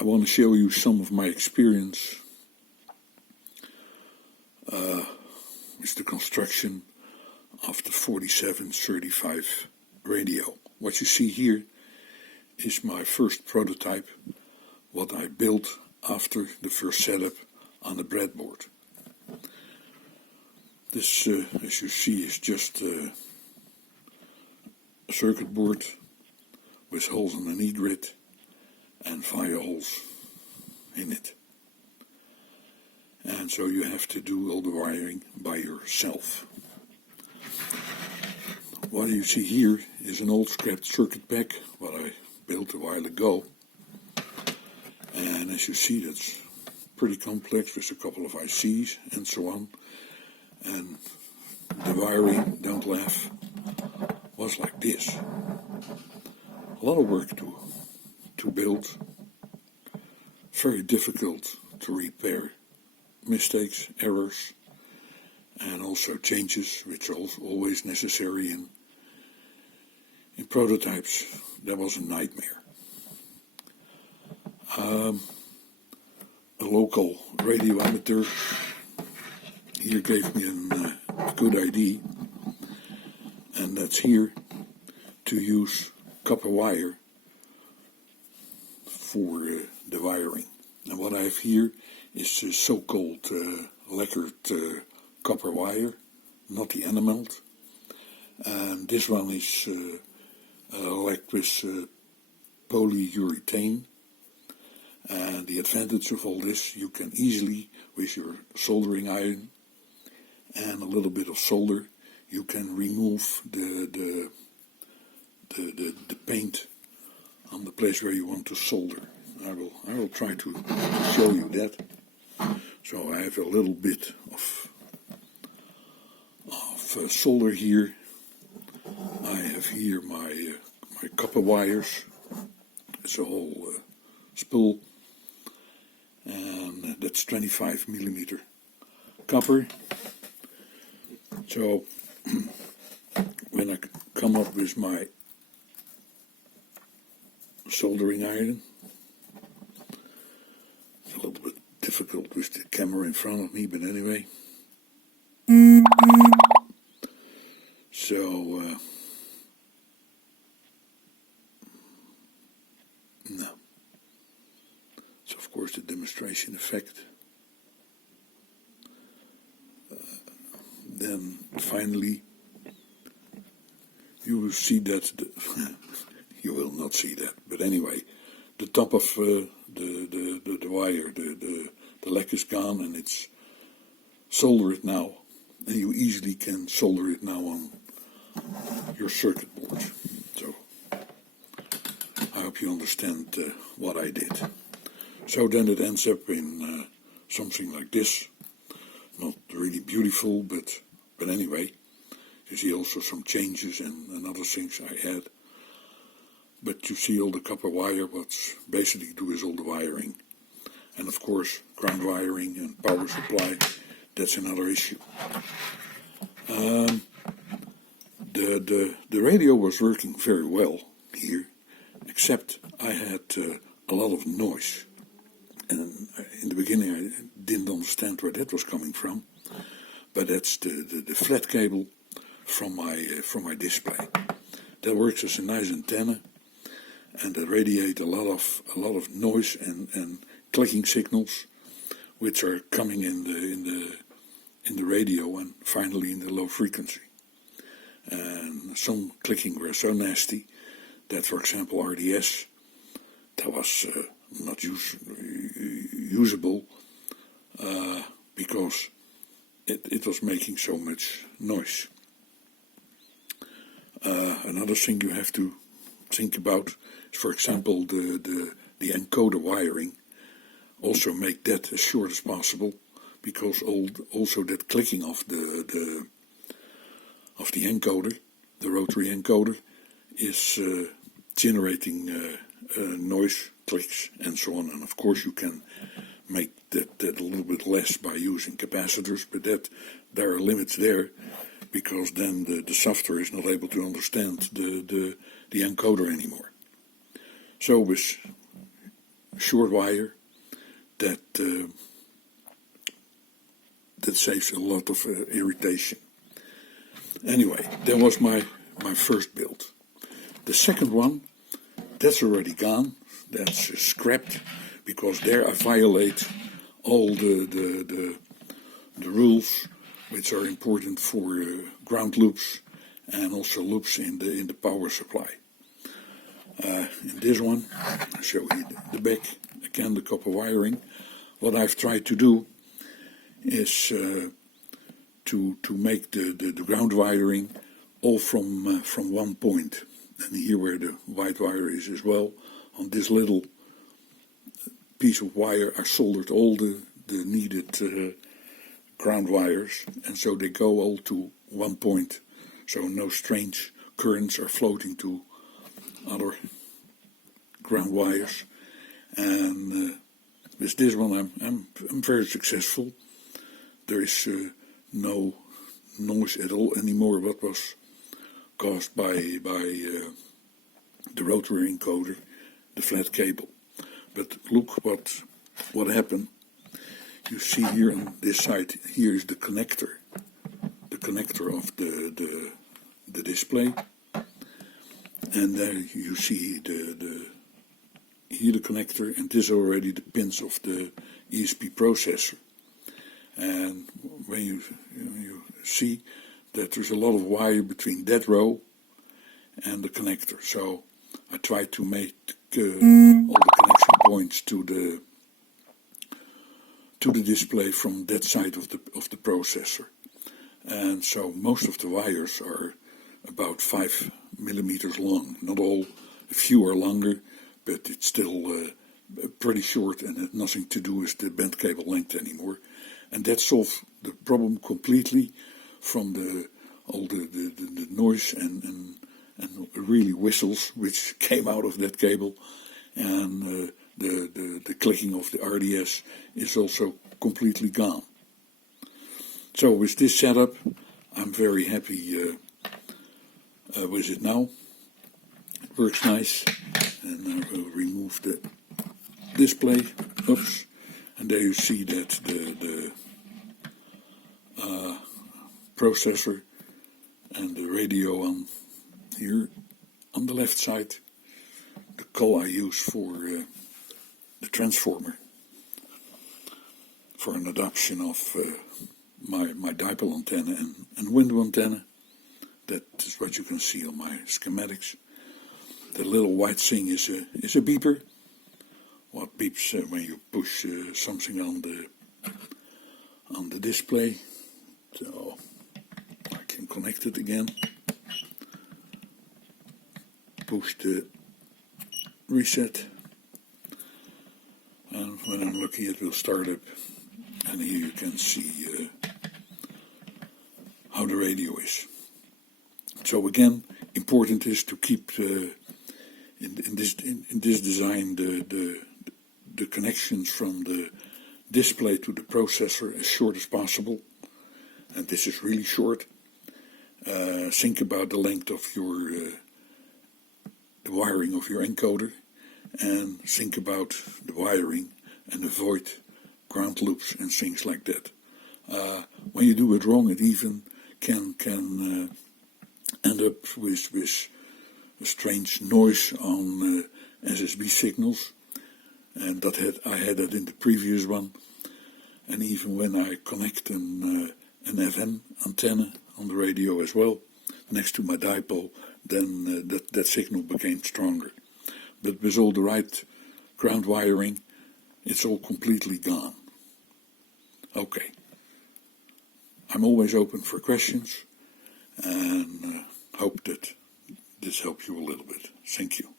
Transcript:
I want to show you some of my experience with the construction of the 4735 radio. What you see here is my first prototype, what I built after the first setup on the breadboard. This, as you see, is just a circuit board with holes on an E-grid and via holes in it. And so you have to do all the wiring by yourself. What you see here is an old scrapped circuit pack, what I built a while ago. And as you see, that's pretty complex with a couple of ICs and so on. And the wiring, don't laugh, was like this. A lot of work to build, very difficult to repair, mistakes, errors, and also changes, which are always necessary in prototypes. That was a nightmare. A local radio amateur here gave me a good idea, and that's here to use copper wire for the wiring. And what I have here is so-called lacquered copper wire, not the enameled. And this one is like with polyurethane. And the advantage of all this, you can easily, with your soldering iron and a little bit of solder, you can remove the paint on the place where you want to solder. I will try to show you that. So I have a little bit of solder here. I have here my copper wires. It's a whole spool, and that's 25 millimeter copper. So when I come up with my soldering iron, it's a little bit difficult with the camera in front of me, but anyway. So no. So of course the demonstration effect. Then finally you will see that you will not see that, but anyway, the top of the wire, the lac is gone, and it's soldered now, and you easily can solder it now on your circuit board. So I hope you understand what I did. So then it ends up in something like this. Not really beautiful, but anyway, you see also some changes and other things I had. But you see all the copper wire, what's basically do is all the wiring. And of course, ground wiring and power supply, that's another issue. The radio was working very well here, except I had a lot of noise. And in the beginning I didn't understand where that was coming from, but that's the flat cable from my display. That works as a nice antenna, and that radiate a lot of noise and clicking signals, which are coming in the radio and finally in the low frequency. And some clicking were so nasty that, for example, RDS, that was not usable because it was making so much noise. Another thing you have to think about is, for example, the encoder wiring. Also make that as short as possible, because also that clicking of the encoder, the rotary encoder, is generating noise, clicks, and so on. And of course you can make that a little bit less by using capacitors, but there are limits there, because then the software is not able to understand the encoder anymore. So with short wire that saves a lot of irritation. Anyway, that was my first build. The second one, that's already gone. That's scrapped, because there I violate all the rules which are important for ground loops and also loops in the power supply. In this one, I'll show you the back, again the copper wiring. What I've tried to do is to make the ground wiring all from one point. And here where the white wire is as well, on this little piece of wire I soldered all the needed ground wires, and so they go all to one point, so no strange currents are floating to other ground wires. And with this one I'm very successful. There is no noise at all anymore what was caused by the rotary encoder, the flat cable. But look what happened. You see here on this side, here is the connector of the display, and there you see the connector, and this is already the pins of the ESP processor. And when you see that there's a lot of wire between that row and the connector, so I try to make all the connection points to the display from that side of the processor. And so most of the wires are about 5 millimeters long. Not all, a few are longer, but it's still pretty short and had nothing to do with the bent cable length anymore. And that solved the problem completely from all the noise and really whistles which came out of that cable, and the clicking of the RDS is also completely gone. So with this setup, I'm very happy with it now. It works nice, and I will remove the display. Oops. And there you see that the processor and the radio on here on the left side, the coil I use for the transformer, for an adoption of my dipole antenna and window antenna. That is what you can see on my schematics. The little white thing is a beeper. What beeps when you push something on the display. So I can connect it again. Push the reset, and when I'm lucky it will start up, and here you can see how the radio is. So again, important is to keep in this design the connections from the display to the processor as short as possible, and this is really short. Think about the length of your the wiring of your encoder, and think about the wiring and avoid ground loops and things like that. When you do it wrong, it even can end up with a strange noise on SSB signals, and I had that in the previous one. And even when I connect an FM antenna on the radio as well, next to my dipole, then that signal became stronger. But with all the right ground wiring, it's all completely gone. Okay. I'm always open for questions, and hope that this helps you a little bit. Thank you.